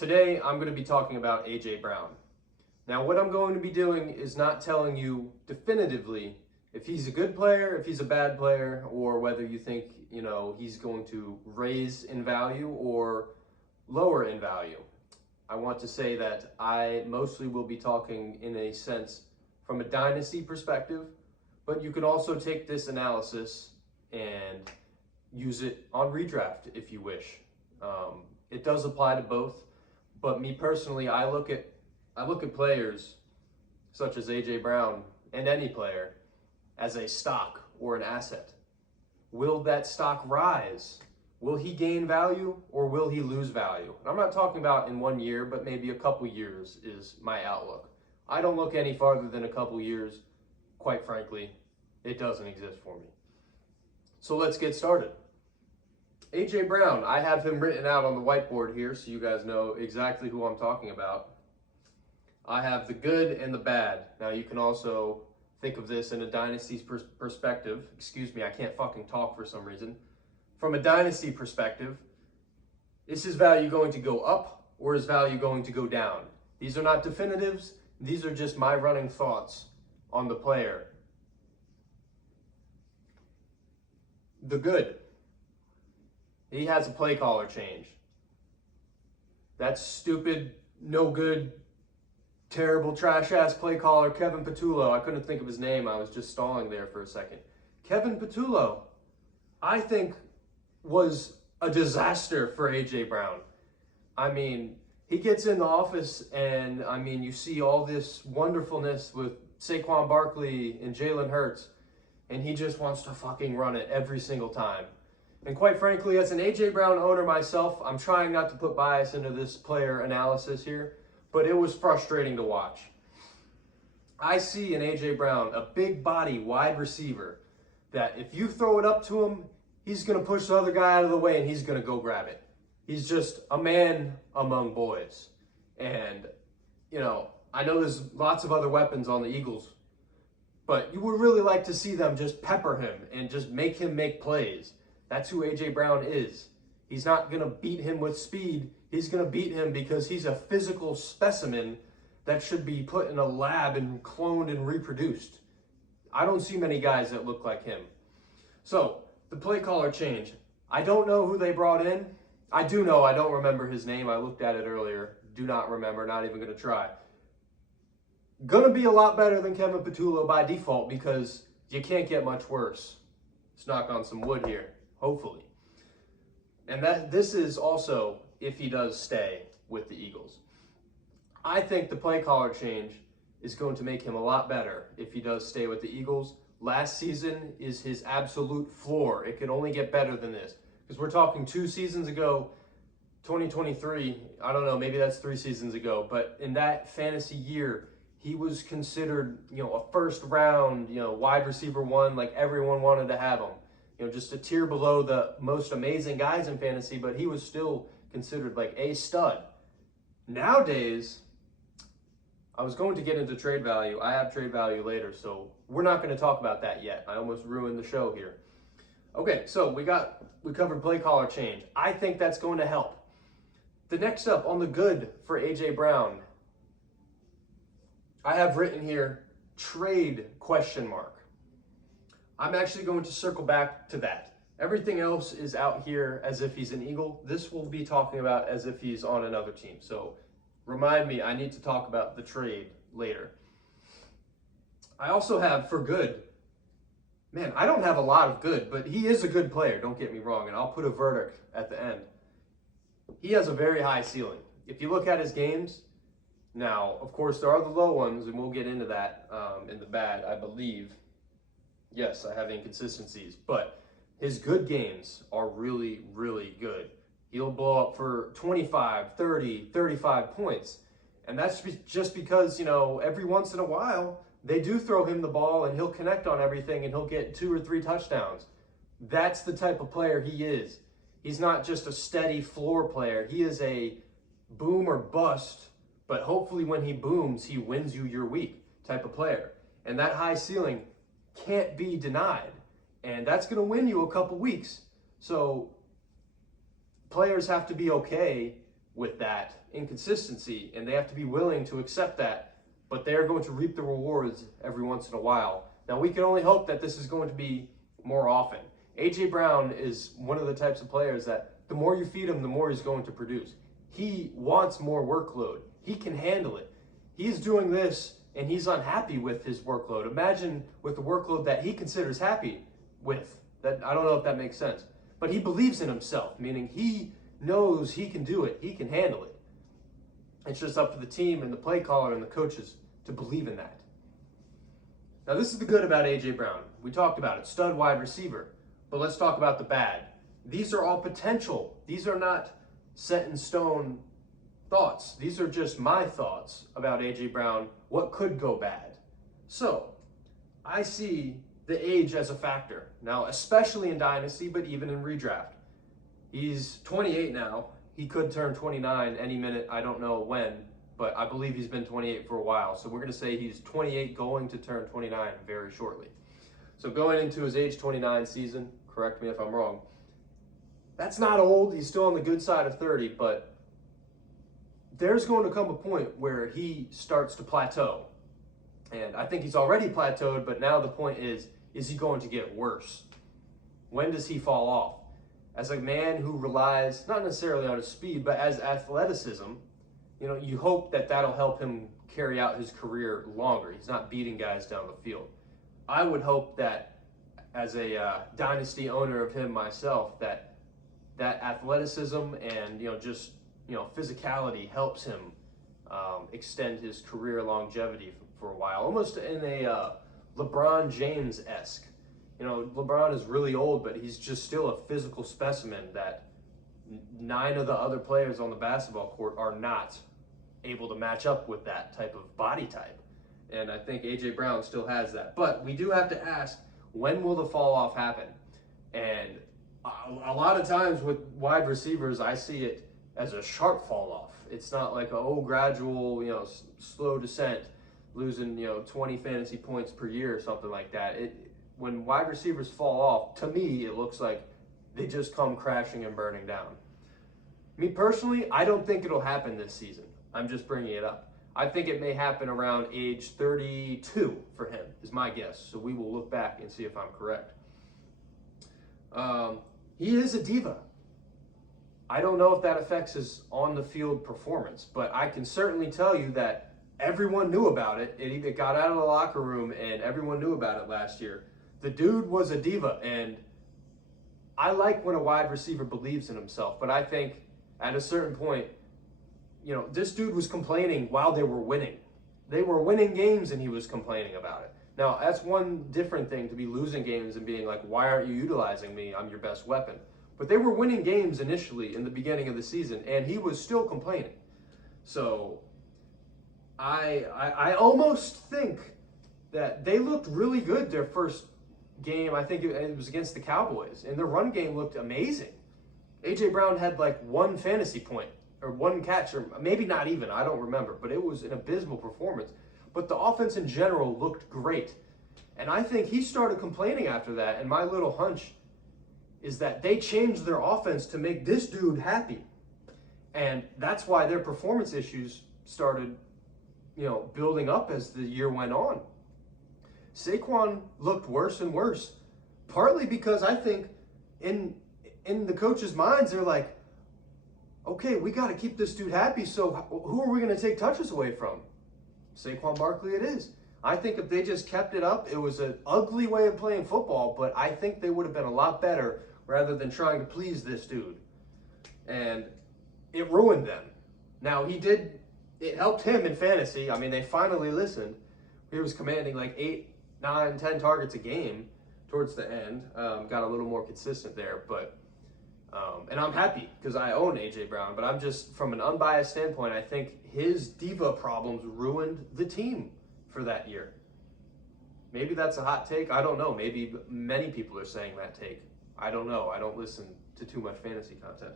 Today, I'm going to be talking about A.J. Brown. Now, what I'm going to be doing is not telling you definitively if he's a good player, if he's a bad player, or whether you think, he's going to raise in value or lower in value. I want to say that I mostly will be talking in a sense from a dynasty perspective, but you can also take this analysis and use it on redraft if you wish. It does apply to both, but me personally, I look at players such as A.J. Brown and any player as a stock or an asset. Will that stock rise? Will he gain value or will he lose value? And I'm not talking about in 1 year, but maybe a couple years is my outlook. I don't look any farther than a couple years. Quite frankly, it doesn't exist for me. So let's get started. A.J. Brown, I have him written out on the whiteboard here so you guys know exactly who I'm talking about. I have the good and the bad. Now you can also think of this in a dynasty's perspective. Excuse me, I can't fucking talk for some reason. From a dynasty perspective, is his value going to go up or is value going to go down? These are not definitives. These are just my running thoughts on the player. The good. He has a play caller change. That stupid, no good, terrible, trash-ass play caller, Kevin Patullo. I couldn't think of his name. I was just stalling there for a second. Kevin Patullo, I think, was a disaster for A.J. Brown. I mean, he gets in the office and, you see all this wonderfulness with Saquon Barkley and Jalen Hurts, and he just wants to fucking run it every single time. And quite frankly, as an A.J. Brown owner myself, I'm trying not to put bias into this player analysis here, but it was frustrating to watch. I see in A.J. Brown a big body wide receiver that if you throw it up to him, he's going to push the other guy out of the way and he's going to go grab it. He's just a man among boys. And, I know there's lots of other weapons on the Eagles, but you would really like to see them just pepper him and just make him make plays. That's who A.J. Brown is. He's not going to beat him with speed. He's going to beat him because he's a physical specimen that should be put in a lab and cloned and reproduced. I don't see many guys that look like him. So, the play caller change. I don't know who they brought in. I do know, I don't remember his name. I looked at it earlier. Do not remember, not even going to try. Gonna be a lot better than Kevin Patullo by default because you can't get much worse. Let's knock on some wood here, hopefully. And this is also if he does stay with the Eagles. I think the play caller change is going to make him a lot better if he does stay with the Eagles. Last season is his absolute floor. It could only get better than this. Because we're talking 2 seasons ago, 2023, I don't know, maybe that's 3 seasons ago, but in that fantasy year, he was considered, a first round, wide receiver 1, like everyone wanted to have him. Just a tier below the most amazing guys in fantasy, but he was still considered like a stud. Nowadays, I was going to get into trade value. I have trade value later, so we're not going to talk about that yet. I almost ruined the show here. Okay, so we covered play caller change. I think that's going to help. The next up on the good for A.J. Brown, I have written here, trade ? I'm actually going to circle back to that. Everything else is out here as if he's an Eagle. This will be talking about as if he's on another team. So remind me, I need to talk about the trade later. I also have for good. Man, I don't have a lot of good, but he is a good player, don't get me wrong, and I'll put a verdict at the end. He has a very high ceiling. If you look at his games, now, of course, there are the low ones, and we'll get into that in the bad, I believe. Yes, I have inconsistencies, but his good games are really, really good. He'll blow up for 25, 30, 35 points. And that's just because, every once in a while, they do throw him the ball and he'll connect on everything and he'll get 2 or 3 touchdowns. That's the type of player he is. He's not just a steady floor player. He is a boom or bust, but hopefully when he booms, he wins you your week type of player. And that high ceiling can't be denied. And that's going to win you a couple weeks. So players have to be okay with that inconsistency, and they have to be willing to accept that, but they're going to reap the rewards every once in a while. Now, we can only hope that this is going to be more often. A.J. Brown is one of the types of players that the more you feed him, the more he's going to produce. He wants more workload. He can handle it. He's doing this, and he's unhappy with his workload. Imagine with the workload that he considers happy with. That, I don't know if that makes sense. But he believes in himself, meaning he knows he can do it. He can handle it. It's just up to the team and the play caller and the coaches to believe in that. Now, this is the good about A.J. Brown. We talked about it, stud wide receiver. But let's talk about the bad. These are all potential. These are not set in stone thoughts. These are just my thoughts about A.J. Brown, what could go bad. So, I see the age as a factor. Now, especially in Dynasty, but even in redraft. He's 28 now. He could turn 29 any minute. I don't know when, but I believe he's been 28 for a while. So we're going to say he's 28 going to turn 29 very shortly. So going into his age 29 season, correct me if I'm wrong, that's not old. He's still on the good side of 30, but there's going to come a point where he starts to plateau. And I think he's already plateaued, but now the point is he going to get worse? When does he fall off? As a man who relies not necessarily on his speed, but as athleticism, you hope that that'll help him carry out his career longer. He's not beating guys down the field. I would hope that as a dynasty owner of him myself, that athleticism and physicality helps him extend his career longevity for a while, almost in a LeBron James-esque. LeBron is really old, but he's just still a physical specimen that 9 of the other players on the basketball court are not able to match up with that type of body type. And I think A.J. Brown still has that. But we do have to ask, when will the fall off happen? And a lot of times with wide receivers, I see it as a sharp fall off. It's not like a gradual, slow descent, losing 20 fantasy points per year or something like that. When wide receivers fall off, to me, it looks like they just come crashing and burning down. Me personally, I don't think it'll happen this season. I'm just bringing it up. I think it may happen around age 32 for him, is my guess. So we will look back and see if I'm correct. He is a diva. I don't know if that affects his on-the-field performance, but I can certainly tell you that everyone knew about it. It got out of the locker room, and everyone knew about it last year. The dude was a diva, and I like when a wide receiver believes in himself, but I think at a certain point, this dude was complaining while they were winning. They were winning games, and he was complaining about it. Now, that's one different thing to be losing games and being like, why aren't you utilizing me? I'm your best weapon. But they were winning games initially in the beginning of the season, and he was still complaining. So I almost think that they looked really good their first game. I think it was against the Cowboys, and their run game looked amazing. A.J. Brown had like 1 fantasy point or 1 catch, or maybe not even, I don't remember, but it was an abysmal performance. But the offense in general looked great. And I think he started complaining after that, and my little hunch is that they changed their offense to make this dude happy. And that's why their performance issues started, building up as the year went on. Saquon looked worse and worse, partly because I think in the coaches' minds, they're like, okay, we got to keep this dude happy, so who are we going to take touches away from? Saquon Barkley it is. I think if they just kept it up, it was an ugly way of playing football, but I think they would have been a lot better rather than trying to please this dude. And it ruined them. Now, it helped him in fantasy. I mean, they finally listened. He was commanding like 8, 9, 10 targets a game towards the end. Got a little more consistent there, but and I'm happy because I own A.J. Brown, but I'm just, from an unbiased standpoint, I think his diva problems ruined the team for that year. Maybe that's a hot take. I don't know. Maybe many people are saying that take. I don't know. I don't listen to too much fantasy content.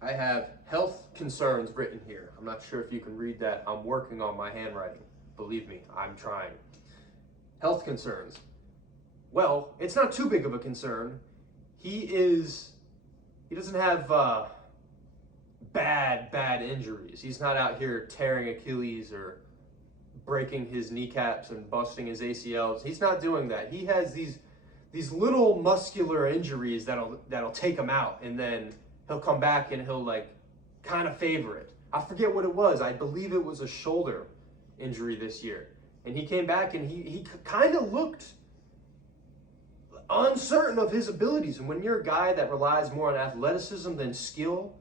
I have health concerns written here. I'm not sure if you can read that. I'm working on my handwriting. Believe me, I'm trying. Health concerns. Well, it's not too big of a concern. He is he doesn't have bad injuries. He's not out here tearing Achilles or breaking his kneecaps and busting his ACLs. He's not doing that. He has these little muscular injuries that'll take him out, and then he'll come back and he'll like kind of favor it. I forget what it was. I believe it was a shoulder injury this year. And he came back and he kind of looked uncertain of his abilities. And when you're a guy that relies more on athleticism than skill,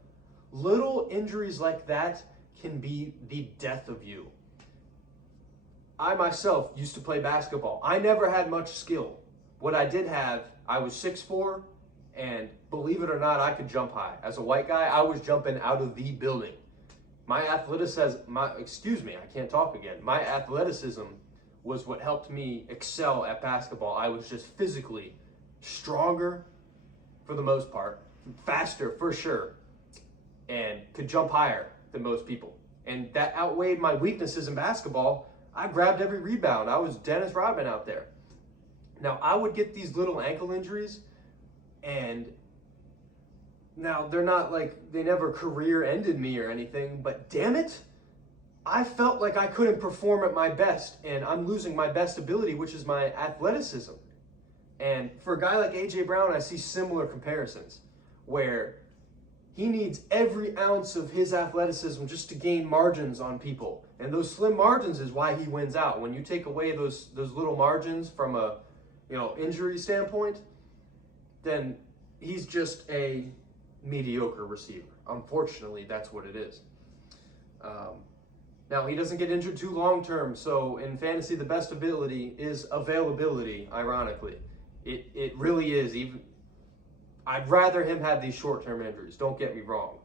little injuries like that can be the death of you. I myself used to play basketball. I never had much skill. What I did have, I was 6'4", and believe it or not, I could jump high. As a white guy, I was jumping out of the building. My athleticism, my athleticism was what helped me excel at basketball. I was just physically stronger for the most part, faster for sure, and could jump higher than most people. And that outweighed my weaknesses in basketball. I grabbed every rebound. I was Dennis Rodman out there. Now, I would get these little ankle injuries, and now they're not like, they never career ended me or anything, but damn it, I felt like I couldn't perform at my best, and I'm losing my best ability, which is my athleticism. And for a guy like AJ Brown, I see similar comparisons where he needs every ounce of his athleticism just to gain margins on people. And those slim margins is why he wins out. When you take away those little margins from a injury standpoint, then he's just a mediocre receiver. Unfortunately, that's what it is. Now, he doesn't get injured too long term, so in fantasy, the best ability is availability, ironically. It really is. Even I'd rather him have these short-term injuries, don't get me wrong.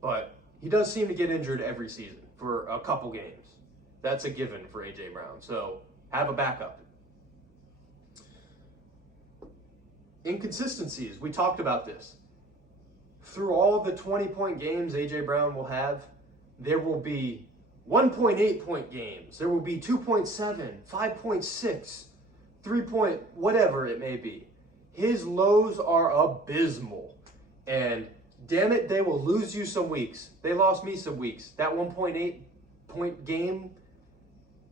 But he does seem to get injured every season for a couple games. That's a given for A.J. Brown, so have a backup. Inconsistencies, we talked about this. Through all the 20-point games A.J. Brown will have, there will be 1.8-point games. There will be 2.7, 5.6, 3 whatever it may be. His lows are abysmal. And damn it, they will lose you some weeks. They lost me some weeks. That 1.8-point game,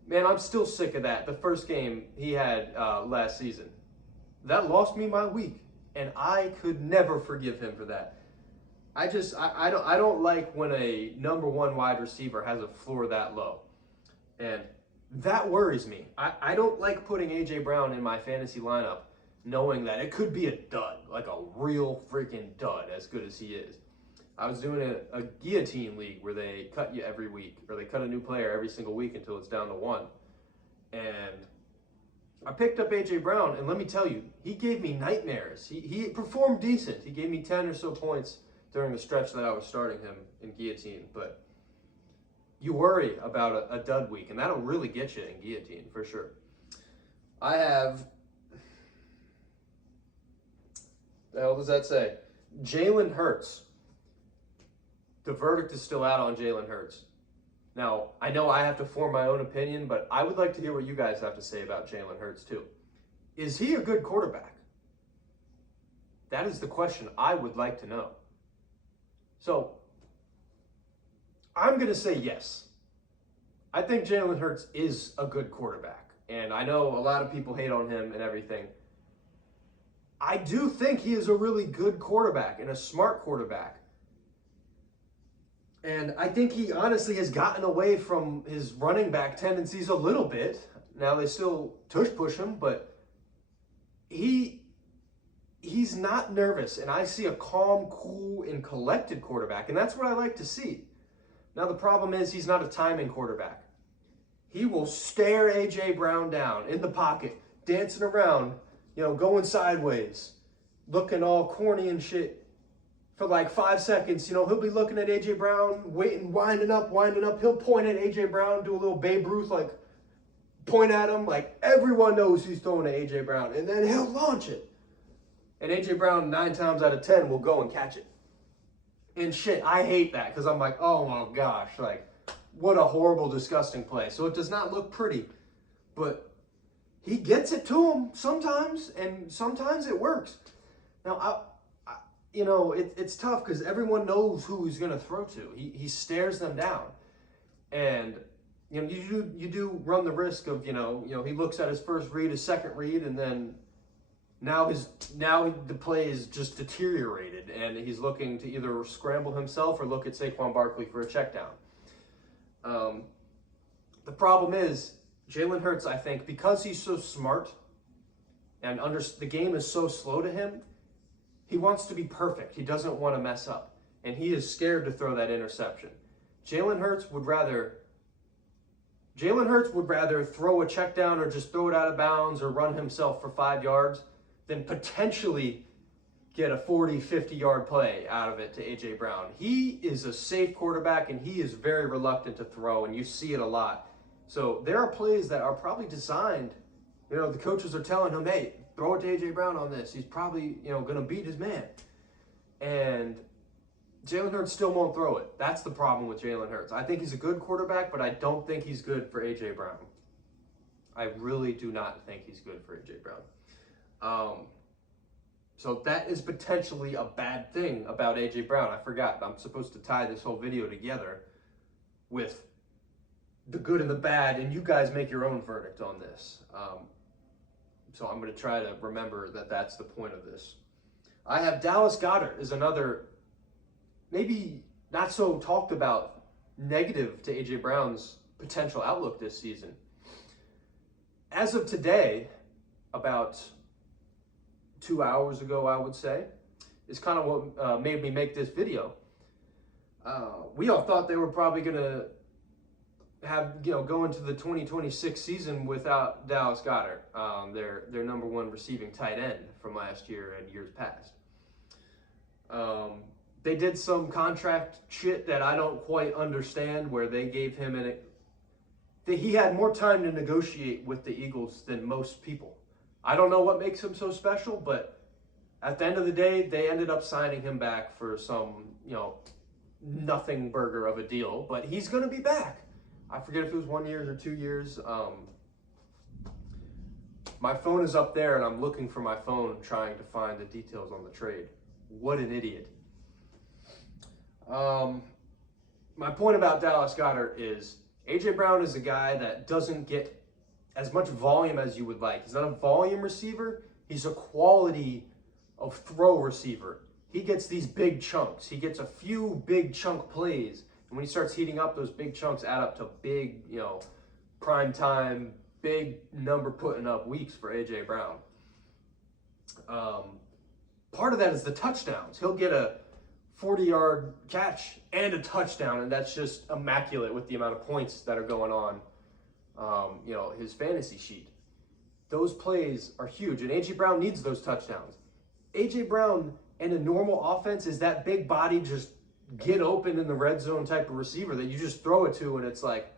man, I'm still sick of that. The first game he had last season. That lost me my week. And I could never forgive him for that. I don't like when a number one wide receiver has a floor that low. And that worries me. I don't like putting A.J. Brown in my fantasy lineup knowing that it could be a dud, like a real freaking dud, as good as he is. I was doing a guillotine league where they cut you every week, or they cut a new player every single week until it's down to one. And I picked up A.J. Brown, and let me tell you, he gave me nightmares. He performed decent. He gave me 10 or so points during the stretch that I was starting him in guillotine, but you worry about a dud week, and that'll really get you in guillotine for sure. I have, the hell does that say? Jalen Hurts. The verdict is still out on Jalen Hurts. Now, I know I have to form my own opinion, but I would like to hear what you guys have to say about Jalen Hurts too. Is he a good quarterback? That is the question I would like to know. So, I'm going to say yes. I think Jalen Hurts is a good quarterback. And I know a lot of people hate on him and everything. I do think he is a really good quarterback and a smart quarterback. And I think he honestly has gotten away from his running back tendencies a little bit. Now they still tush push him, but he's not nervous. And I see a calm, cool, and collected quarterback. And that's what I like to see. Now the problem is he's not a timing quarterback. He will stare A.J. Brown down in the pocket, dancing around, going sideways, looking all corny and shit. For like 5 seconds, he'll be looking at A.J. Brown, waiting, winding up. He'll point at A.J. Brown, do a little Babe Ruth, like point at him, like everyone knows he's throwing at A.J. Brown, and then he'll launch it. And A.J. Brown, 9 times out of 10, will go and catch it. And shit, I hate that, because I'm like, oh my gosh, like, what a horrible, disgusting play. So it does not look pretty, but he gets it to him sometimes, and sometimes it works. Now, you know, it's tough because everyone knows who he's going to throw to. He stares them down. And, you know, you do run the risk of, you know, he looks at his first read, his second read, and then now the play is just deteriorated, and he's looking to either scramble himself or look at Saquon Barkley for a check down. The problem is, Jalen Hurts, I think, because he's so smart and the game is so slow to him, he wants to be perfect. He doesn't want to mess up, and he is scared to throw that interception. Jalen Hurts would rather throw a check down or just throw it out of bounds or run himself for 5 yards than potentially get a 40, 50-yard play out of it to A.J. Brown. He is a safe quarterback, and he is very reluctant to throw, and you see it a lot. So there are plays that are probably designed, you know, the coaches are telling him, hey, throw it to A.J. Brown on this. He's probably, you know, going to beat his man. And Jalen Hurts still won't throw it. That's the problem with Jalen Hurts. I think he's a good quarterback, but I don't think he's good for A.J. Brown. I really do not think he's good for A.J. Brown. So that is potentially a bad thing about A.J. Brown. I forgot. I'm supposed to tie this whole video together with the good and the bad, and you guys make your own verdict on this. So I'm going to try to remember that that's the point of this. I have Dallas Goedert is another maybe not so talked about negative to A.J. Brown's potential outlook this season. As of today, about 2 hours ago, I would say, is kind of what made me make this video. We all thought they were probably going to go into the 2026 season without Dallas Goedert, their number one receiving tight end from last year and years past. They did some contract shit that I don't quite understand, where they gave him he had more time to negotiate with the Eagles than most people. I don't know what makes him so special, but at the end of the day, they ended up signing him back for some, you know, nothing burger of a deal, but he's going to be back. I forget if it was 1 year or 2 years. My phone is up there, and I'm looking for my phone trying to find the details on the trade. What an idiot. My point about Dallas Goedert is A.J. Brown is a guy that doesn't get as much volume as you would like. He's not a volume receiver. He's a quality of throw receiver. He gets these big chunks. He gets a few big chunk plays. And when he starts heating up, those big chunks add up to big, you know, prime time, big number putting up weeks for A.J. Brown. Part of that is the touchdowns. He'll get a 40-yard catch and a touchdown, and that's just immaculate with the amount of points that are going on, you know, his fantasy sheet. Those plays are huge, and A.J. Brown needs those touchdowns. A.J. Brown in a normal offense is that big body, just get open in the red zone type of receiver that you just throw it to, and it's like,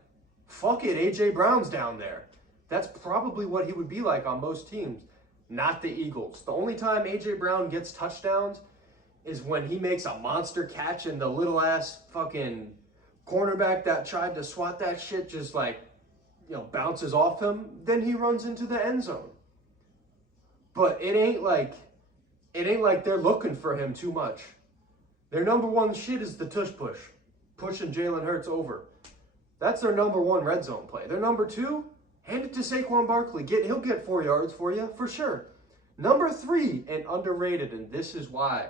fuck it, A.J. Brown's down there. That's probably what he would be like on most teams, not the Eagles. The only time A.J. Brown gets touchdowns is when he makes a monster catch and the little ass fucking cornerback that tried to swat that shit just like, you know, bounces off him. Then he runs into the end zone. But it ain't like they're looking for him too much. Their number one shit is the tush push, pushing Jalen Hurts over. That's their number one red zone play. Their number two, hand it to Saquon Barkley. He'll get 4 yards for you, for sure. Number three, and underrated, and this is why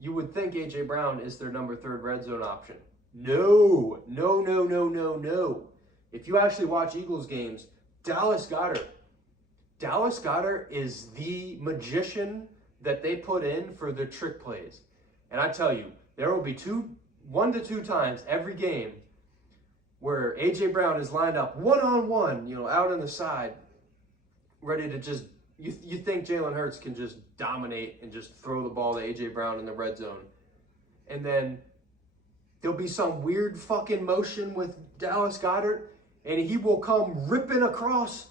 you would think A.J. Brown is their number third red zone option. No. If you actually watch Eagles games, Dallas Goedert is the magician that they put in for their trick plays. And I tell you, there will be 1 to 2 times every game where A.J. Brown is lined up one-on-one, you know, out on the side, ready to just, you think Jalen Hurts can just dominate and just throw the ball to A.J. Brown in the red zone. And then there'll be some weird fucking motion with Dallas Goedert, and he will come ripping across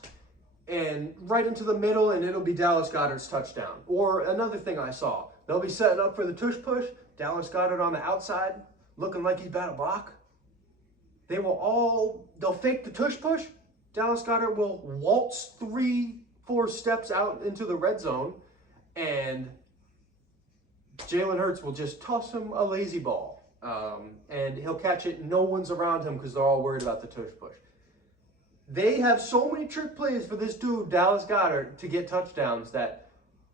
and right into the middle, and it'll be Dallas Goedert's touchdown. Or another thing I saw, they'll be setting up for the tush push, Dallas Goedert on the outside, looking like he's about to block. They'll fake the tush push. Dallas Goedert will waltz 3-4 steps out into the red zone and Jalen Hurts will just toss him a lazy ball, and he'll catch it. No one's around him because they're all worried about the tush push. They have so many trick plays for this dude, Dallas Goedert, to get touchdowns that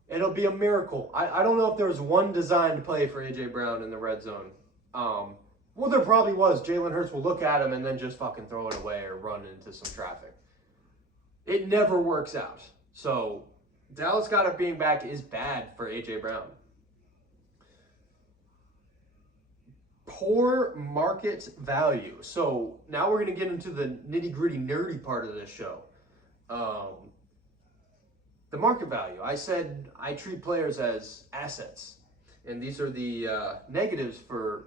it'll be a miracle. I don't know if there was one designed play for A.J. Brown in the red zone. Well, there probably was. Jalen Hurts will look at him and then just fucking throw it away or run into some traffic. It never works out. So Dallas Goedert being back is bad for A.J. Brown. Poor market value. So now we're going to get into the nitty-gritty, nerdy part of this show. The market value. I said I treat players as assets. And these are the negatives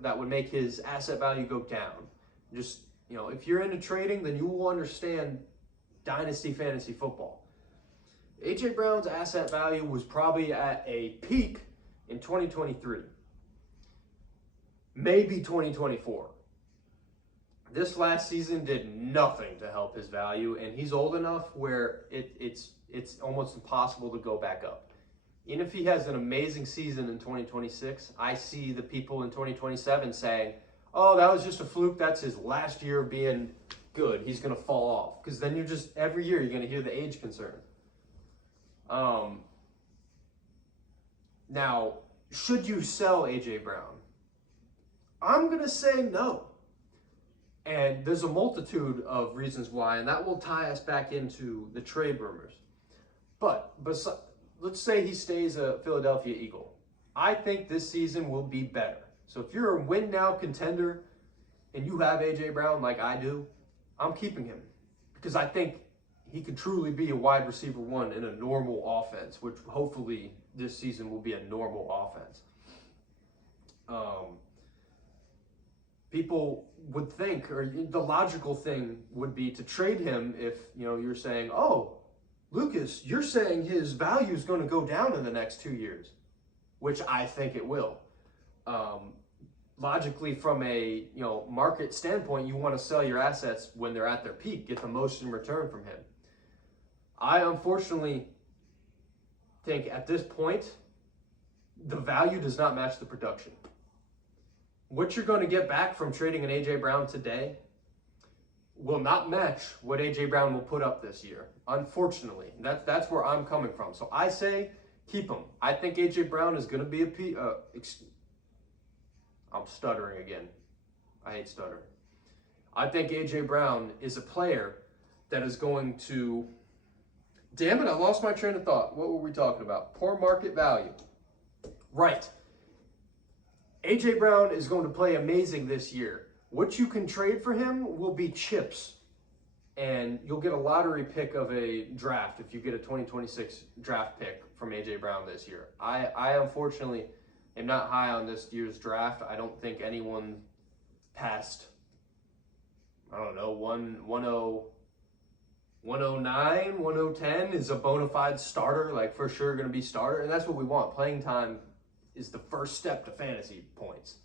that would make his asset value go down. Just, if you're into trading, then you will understand dynasty fantasy football. A.J. Brown's asset value was probably at a peak in 2023. Maybe 2024. This last season did nothing to help his value, and he's old enough where it's almost impossible to go back up. Even if he has an amazing season in 2026, I see the people in 2027 saying, oh, that was just a fluke. That's his last year of being good. He's going to fall off. Because then every year you're going to hear the age concern. Now, should you sell A.J. Brown? I'm going to say no. And there's a multitude of reasons why, and that will tie us back into the trade rumors. But let's say he stays a Philadelphia Eagle. I think this season will be better. So if you're a win-now contender and you have A.J. Brown like I do, I'm keeping him. Because I think he could truly be a wide receiver one in a normal offense, which hopefully this season will be a normal offense. People would think, or the logical thing would be to trade him if, you're saying, oh, Lucas, you're saying his value is going to go down in the next 2 years, which I think it will. Logically, from a market standpoint, you want to sell your assets when they're at their peak, get the most in return from him. I unfortunately think at this point, the value does not match the production. What you're going to get back from trading an A.J. Brown today will not match what A.J. Brown will put up this year. Unfortunately, that's where I'm coming from. So I say keep him. I think A.J. Brown is going to be I'm stuttering again. I hate stuttering. I think A.J. Brown is a player that is going to... Damn it, I lost my train of thought. What were we talking about? Poor market value. Right. A.J. Brown is going to play amazing this year. What you can trade for him will be chips. And you'll get a lottery pick of a draft if you get a 2026 draft pick from A.J. Brown this year. I unfortunately am not high on this year's draft. I don't think anyone past, 109, 110 is a bona fide starter, like for sure going to be starter. And that's what we want. Playing time is the first step to fantasy points.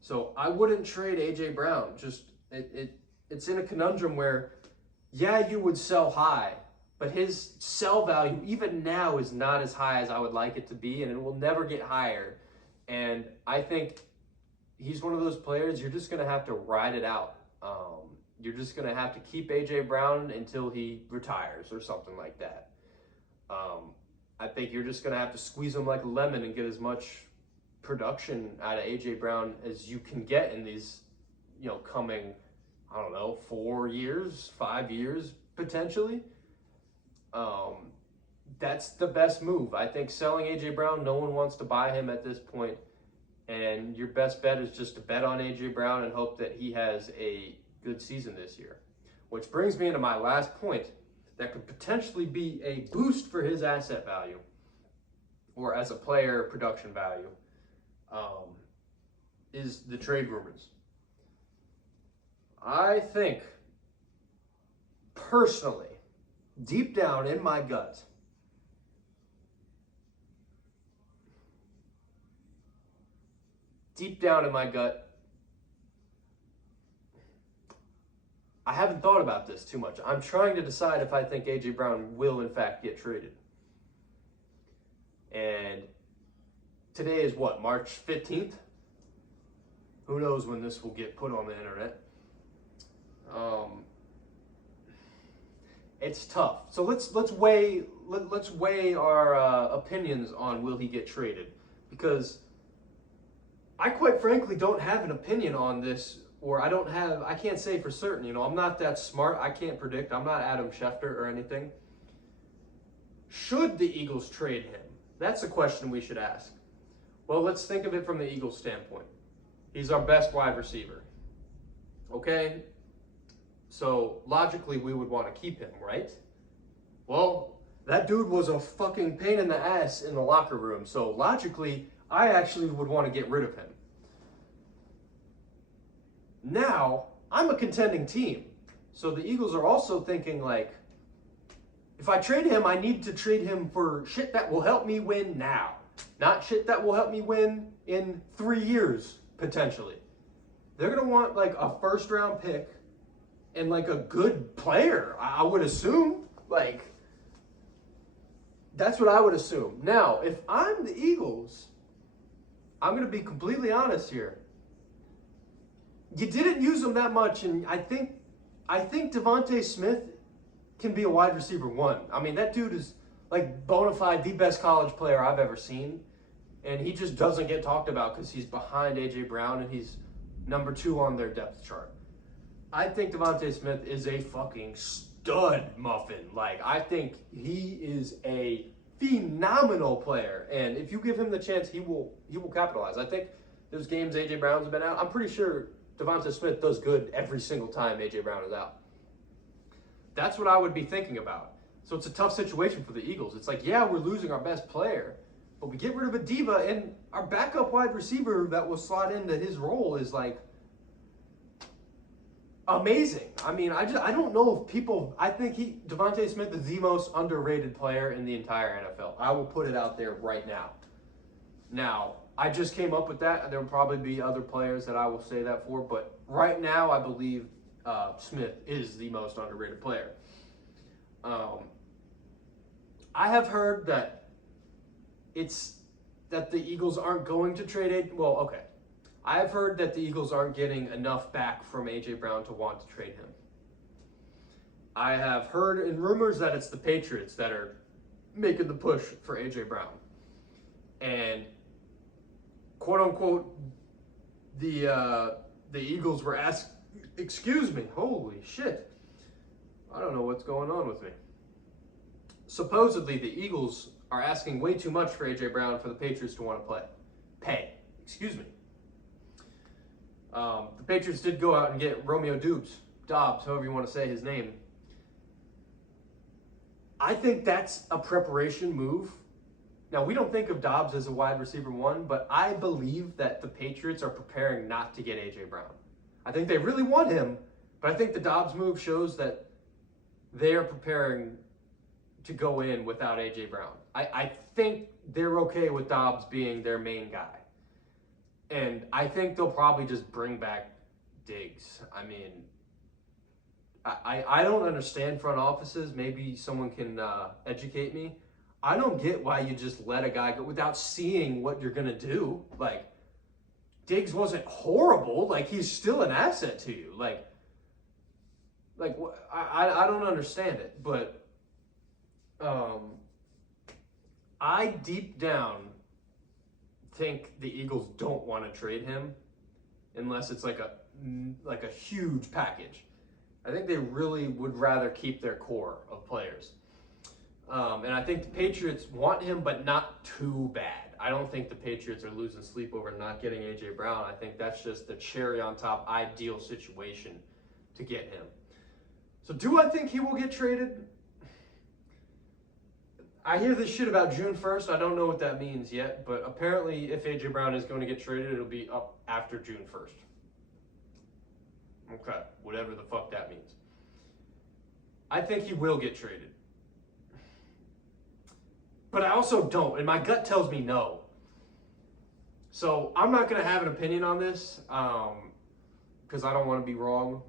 So I wouldn't trade A.J. Brown. Just it's in a conundrum where, yeah, you would sell high, but his sell value even now is not as high as I would like it to be, and it will never get higher. And I think he's one of those players you're just going to have to ride it out. You're just going to have to keep A.J. Brown until he retires or something like that. I think you're just going to have to squeeze him like a lemon and get as much production out of A.J. Brown as you can get in these, coming, 4 years, 5 years, potentially. That's the best move. I think selling A.J. Brown, no one wants to buy him at this point. And your best bet is just to bet on A.J. Brown and hope that he has a good season this year. Which brings me into my last point that could potentially be a boost for his asset value or as a player production value, is the trade rumors. I think, personally, deep down in my gut, I haven't thought about this too much. I'm trying to decide if I think A.J. Brown will, in fact, get traded. And today is what, March 15th? Who knows when this will get put on the internet. It's tough. So let's weigh our opinions on will he get traded, because I quite frankly don't have an opinion on this, or I can't say for certain. You know, I'm not that smart. I can't predict. I'm not Adam Schefter or anything. Should the Eagles trade him? That's a question we should ask. Well, let's think of it from the Eagles standpoint. He's our best wide receiver. Okay? So logically, we would want to keep him, right? Well, that dude was a fucking pain in the ass in the locker room. So logically, I actually would want to get rid of him. Now, I'm a contending team. So the Eagles are also thinking, like, if I trade him, I need to trade him for shit that will help me win now. Not shit that will help me win in 3 years, potentially. They're going to want, like, a first-round pick and, like, a good player, I would assume. Like, that's what I would assume. Now, if I'm the Eagles, I'm going to be completely honest here. You didn't use him that much, and I think Devontae Smith can be a wide receiver 1. I mean, that dude is, like, bona fide the best college player I've ever seen, and he just doesn't get talked about because he's behind A.J. Brown, and he's number 2 on their depth chart. I think Devontae Smith is a fucking stud muffin. Like, I think he is a phenomenal player, and if you give him the chance, he will capitalize. I think those games A.J. Brown's been out, I'm pretty sure Devontae Smith does good every single time A.J. Brown is out. That's what I would be thinking about. So it's a tough situation for the Eagles. It's like, yeah, we're losing our best player, but we get rid of a diva, and our backup wide receiver that will slot into his role is, like, amazing. I mean, I don't know if people, I think Devontae Smith is the most underrated player in the entire NFL. I will put it out there right now. Now, I just came up with that, and there will probably be other players that I will say that for, but right now I believe Smith is the most underrated player. I have heard that the Eagles aren't going to trade it. Well, okay. I have heard that the Eagles aren't getting enough back from A.J. Brown to want to trade him. I have heard in rumors that it's the Patriots that are making the push for A.J. Brown. And quote unquote, the Eagles were asked, excuse me, holy shit. I don't know what's going on with me. Supposedly the Eagles are asking way too much for A.J. Brown for the Patriots to want to pay. Excuse me. The Patriots did go out and get Romeo Doubs, however you want to say his name. I think that's a preparation move. Now, we don't think of Doubs as a wide receiver 1, but I believe that the Patriots are preparing not to get A.J. Brown. I think they really want him, but I think the Doubs move shows that they are preparing to go in without A.J. Brown. I think they're okay with Doubs being their main guy. And I think they'll probably just bring back Diggs. I mean, I don't understand front offices. Maybe someone can educate me. I don't get why you just let a guy go without seeing what you're going to do. Like, Diggs wasn't horrible. Like, he's still an asset to you. Like I don't understand it. But I deep down think the Eagles don't want to trade him unless it's like a huge package. I think they really would rather keep their core of players. And I think the Patriots want him, but not too bad. I don't think the Patriots are losing sleep over not getting A.J. Brown. I think that's just the cherry on top, ideal situation to get him. So do I think he will get traded? I hear this shit about June 1st. I don't know what that means yet, but apparently if A.J. Brown is going to get traded, it'll be up after June 1st. Okay, whatever the fuck that means. I think he will get traded. But I also don't, and my gut tells me no. So I'm not going to have an opinion on this because I don't want to be wrong.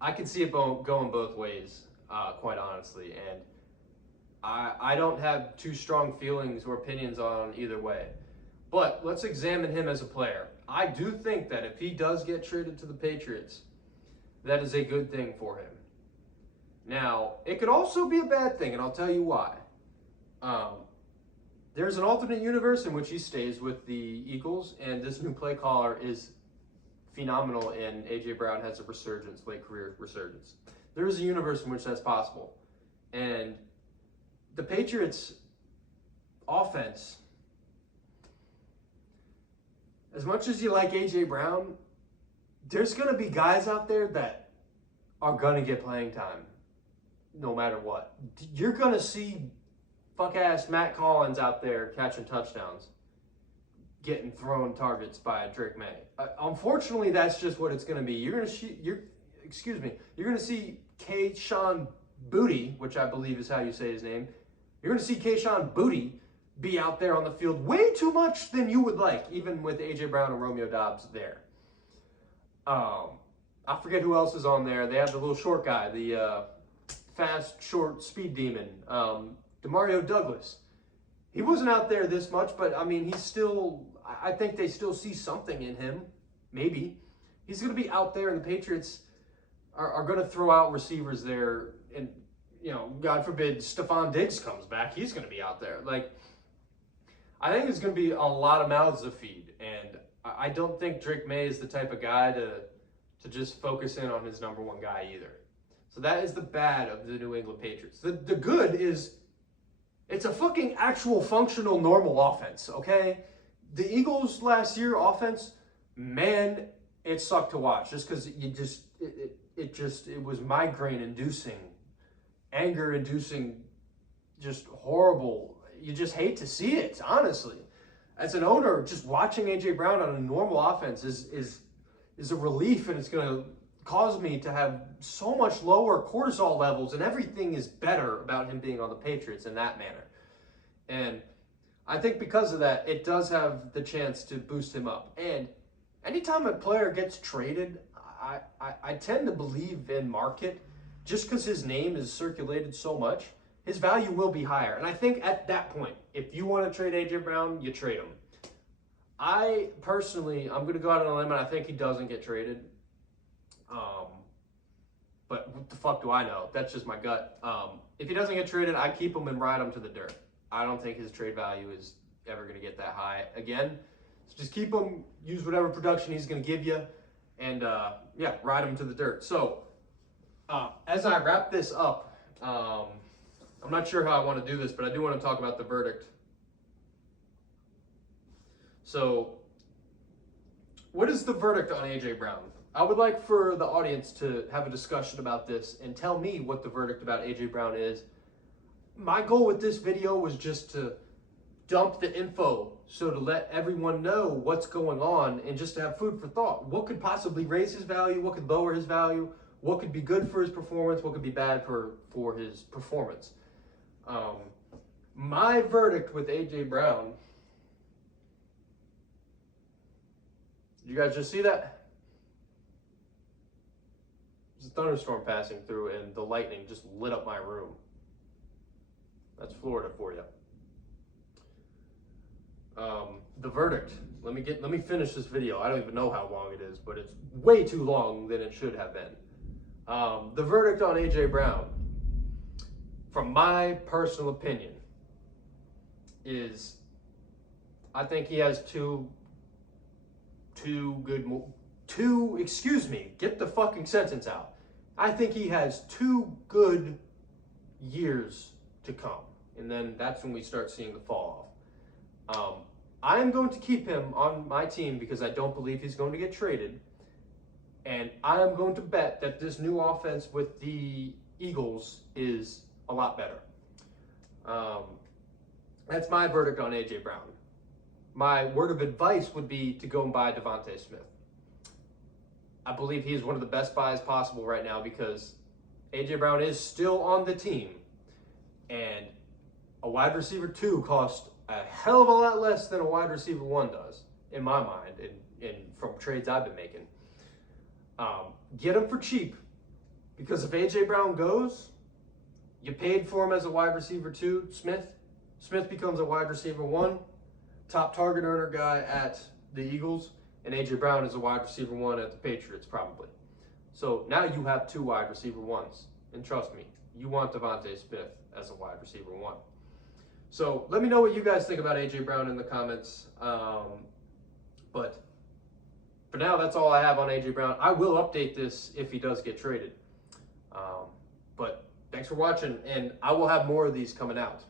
I can see it going both ways, quite honestly. And I don't have too strong feelings or opinions on either way. But let's examine him as a player. I do think that if he does get traded to the Patriots, that is a good thing for him. Now, it could also be a bad thing, and I'll tell you why. There's an alternate universe in which he stays with the Eagles, and this new play caller is phenomenal, and A.J. Brown has a resurgence, late career resurgence. There is a universe in which that's possible. And the Patriots' offense, as much as you like A.J. Brown, there's going to be guys out there that are going to get playing time no matter what. You're going to see fuck-ass Matt Collins out there catching touchdowns, getting thrown targets by Drake May. Unfortunately, that's just what it's going to be. You're going to see Kayshon Boutte, which I believe is how you say his name. You're going to see Kayshon Boutte be out there on the field way too much than you would like, even with A.J. Brown and Romeo Doubs there. I forget who else is on there. They have the little short guy, the fast, short speed demon, Demario Douglas. He wasn't out there this much, but I mean, I think they still see something in him. Maybe. He's going to be out there, and the Patriots are going to throw out receivers there. And, God forbid, Stephon Diggs comes back. He's going to be out there. I think it's going to be a lot of mouths to feed. And I don't think Drake May is the type of guy to just focus in on his number one guy either. So that is the bad of the New England Patriots. The good is it's a fucking actual functional normal offense, okay? The Eagles last year offense, man, it sucked to watch just because it was migraine inducing, anger inducing, just horrible. You just hate to see it, honestly. As an owner, just watching A.J. Brown on a normal offense is a relief, and it's going to cause me to have so much lower cortisol levels, and everything is better about him being on the Patriots in that manner. And I think because of that, it does have the chance to boost him up. And anytime a player gets traded, I tend to believe in market, just because his name is circulated so much, his value will be higher. And I think at that point, if you want to trade A.J. Brown, you trade him. I'm going to go out on a limb, and I think he doesn't get traded. But what the fuck do I know? That's just my gut. If he doesn't get traded, I keep him and ride him to the dirt. I don't think his trade value is ever going to get that high again. So just keep him, use whatever production he's going to give you, and ride him to the dirt. So as I wrap this up, I'm not sure how I want to do this, but I do want to talk about the verdict. So what is the verdict on A.J. Brown? I would like for the audience to have a discussion about this and tell me what the verdict about A.J. Brown is. My goal with this video was just to dump the info, so to let everyone know what's going on and just to have food for thought. What could possibly raise his value? What could lower his value? What could be good for his performance? What could be bad for his performance? My verdict with A.J. Brown, did you guys just see that? There's a thunderstorm passing through and the lightning just lit up my room. That's Florida for you. The verdict. Let me finish this video. I don't even know how long it is, but it's way too long than it should have been. The verdict on A.J. Brown, from my personal opinion, is I think he has get the fucking sentence out. I think he has 2 good years to come, and then that's when we start seeing the fall off. I am going to keep him on my team because I don't believe he's going to get traded, and I am going to bet that this new offense with the Eagles is a lot better. That's my verdict on A.J. Brown. My word of advice would be to go and buy Devontae Smith. I believe he is one of the best buys possible right now because A.J. Brown is still on the team, and a wide receiver 2 costs a hell of a lot less than a wide receiver 1 does, in my mind, and from trades I've been making. Get him for cheap, because if A.J. Brown goes, You paid for him as a wide receiver 2, Smith. Smith becomes a wide receiver 1, top target earner guy at the Eagles, and A.J. Brown is a wide receiver 1 at the Patriots, probably. So now you have 2 wide receiver 1s. And trust me, you want Devontae Smith as a wide receiver 1. So let me know what you guys think about A.J. Brown in the comments. But for now, that's all I have on A.J. Brown. I will update this if he does get traded. But thanks for watching, and I will have more of these coming out.